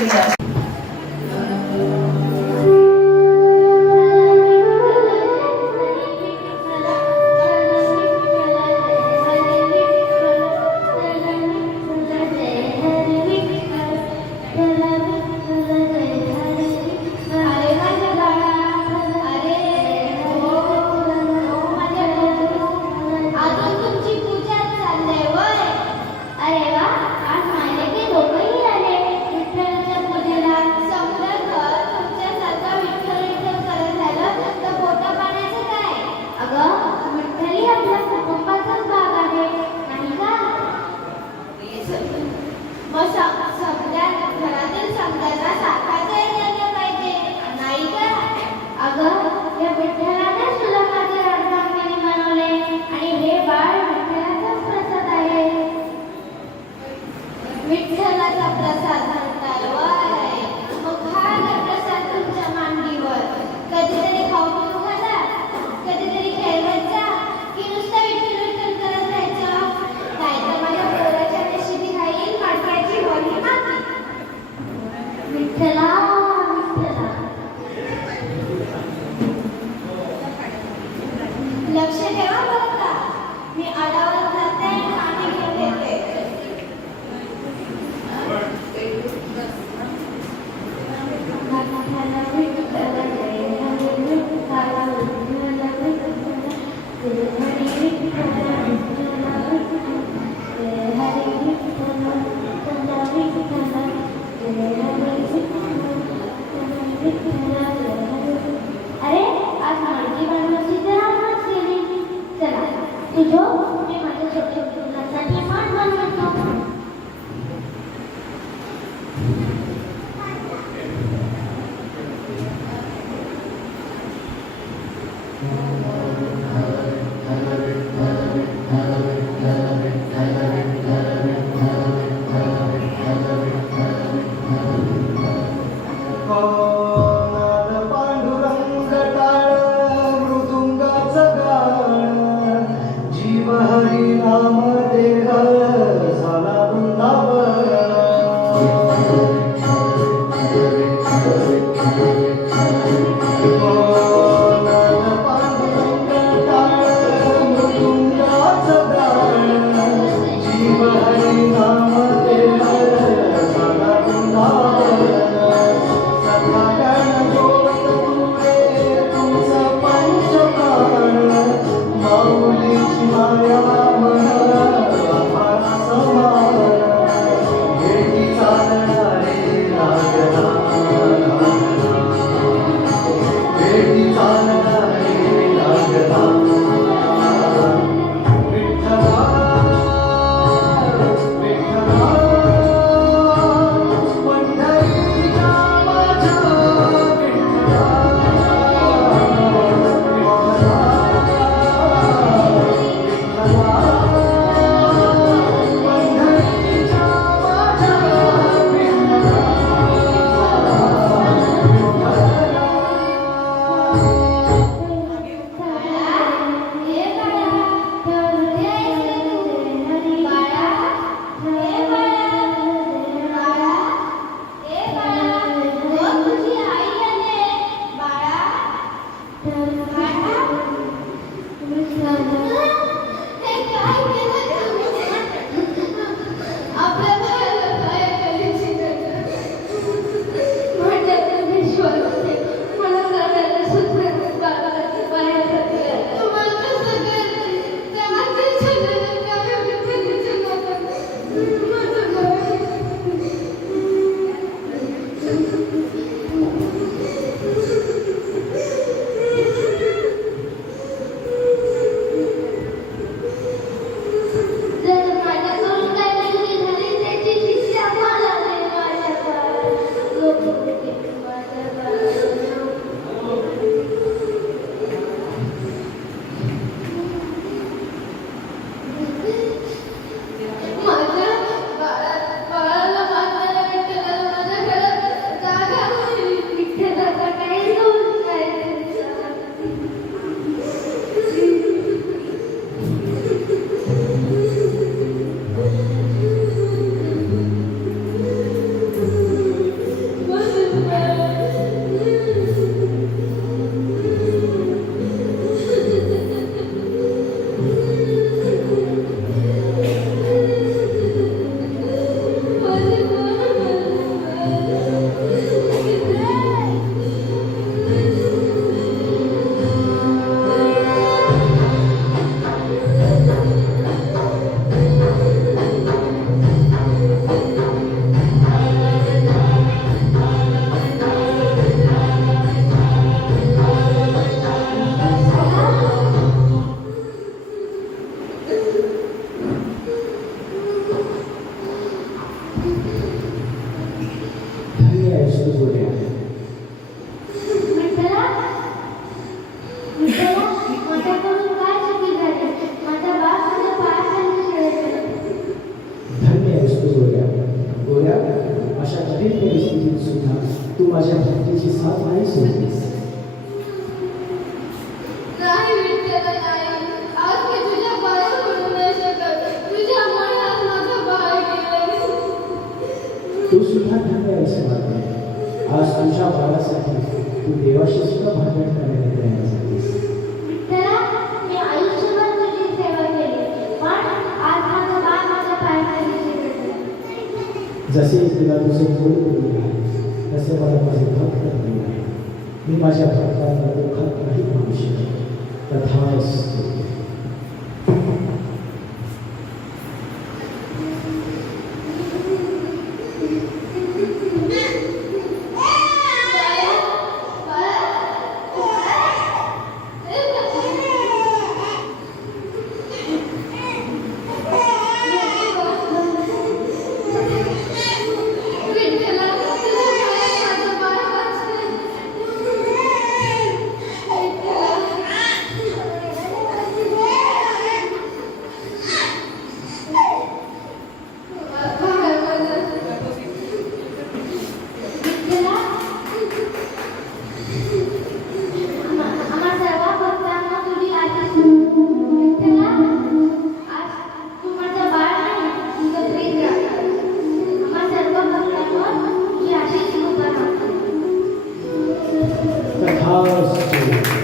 करूया. आहेस तू गोऱ्या. विठ्ठला, विठ्ठला, माझ्याकडून काय चुकी झाली? माझा बाप माझ्या पायाखाली खेळतो. धन्य आहेस तू गोऱ्या. गोऱ्या, अशा कठीण परिस्थितीत सुद्धा तू माझ्या भक्तीची साथ नाही सोडलीस. नाही विठ्ठला, नाही. आज मी तुझ्या पाया पडू नाही शकत. तुझ्यामुळे आज माझा पाय गेला. तू सुद्धा धन्य आहेस माता. आज तुझ्या बाळासाठी तू देवाशी सुद्धा भांडण करायला तयार झालीस. विठ्ठला, मी आयुष्यभर तुझी सेवा केली, पण आज माझा बाळ माझ्या पायाखाली खेळतो. जसे तुला तुझे गोड प्रिय आहे तसे मला माझे भक्त प्रिय आहे. मी माझ्या भक्तांना दुःखात नाही पाहू शकत. तथास्तु. तथास्तु.